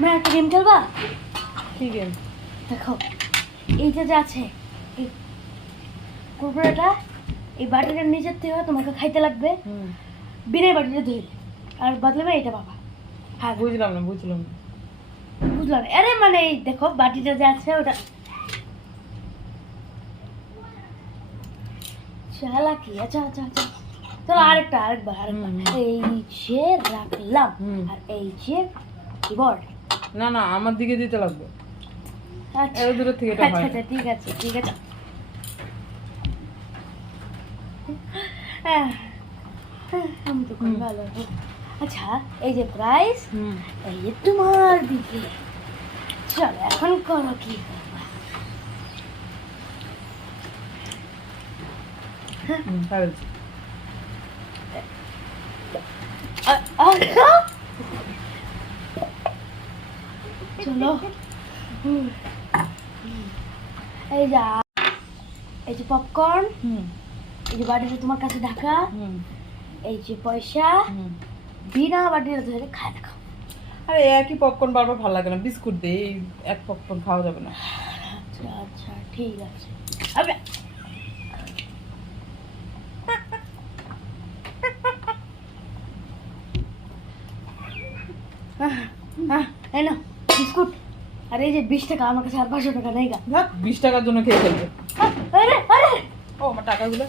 মা একটা গেম খেলবা? কি গেম? দেখো এইটা যে আছে এই কুরকুরেটা, এই বাটিটার নিচের থেকে তোমাকে খাইতে লাগবে বিনা বাটিটা ধরে, আর বদলে এটা বাবা। হ্যাঁ বুঝলাম না বুঝলাম না। আরে মানে এই দেখো বাটিটা যে আছে ওটা চালাকি। আচ্ছা আচ্ছা আচ্ছা চলো আরেকবার এই যে রাখলাম আর এই যে কিবোর্ড। না না আমার দিকে দিতে লাগবে। আচ্ছা এর দূর থেকে এটা হয় আচ্ছা ঠিক আছে ঠিক আছে। আমি তো খুব ভালো। আচ্ছা এই যে প্রাইস, এই যে তোমার দিকে। চলো এখন করো কি করবা। চলো এই যে পপকর্ন, এই যে বাটিটা তোমার কাছে ঢাকা, এই যে পয়সা, বিনা বাটিটা ধরে খায় দেখো। আরে একই পপকর্ন বারবার ভালো লাগে না, বিস্কুট দে, এই এক পপকর্ন খাওয়া যাবে না। আচ্ছা আচ্ছা ঠিক আছে। আবে এই না বিস্কুট। আর এই যে 20 টাকা আমার কাছে, আর 500 টাকা নেই গা। 20 টাকার জন্য খেয়ে ফেলবে। আরে আরে ও আমার টাকাগুলো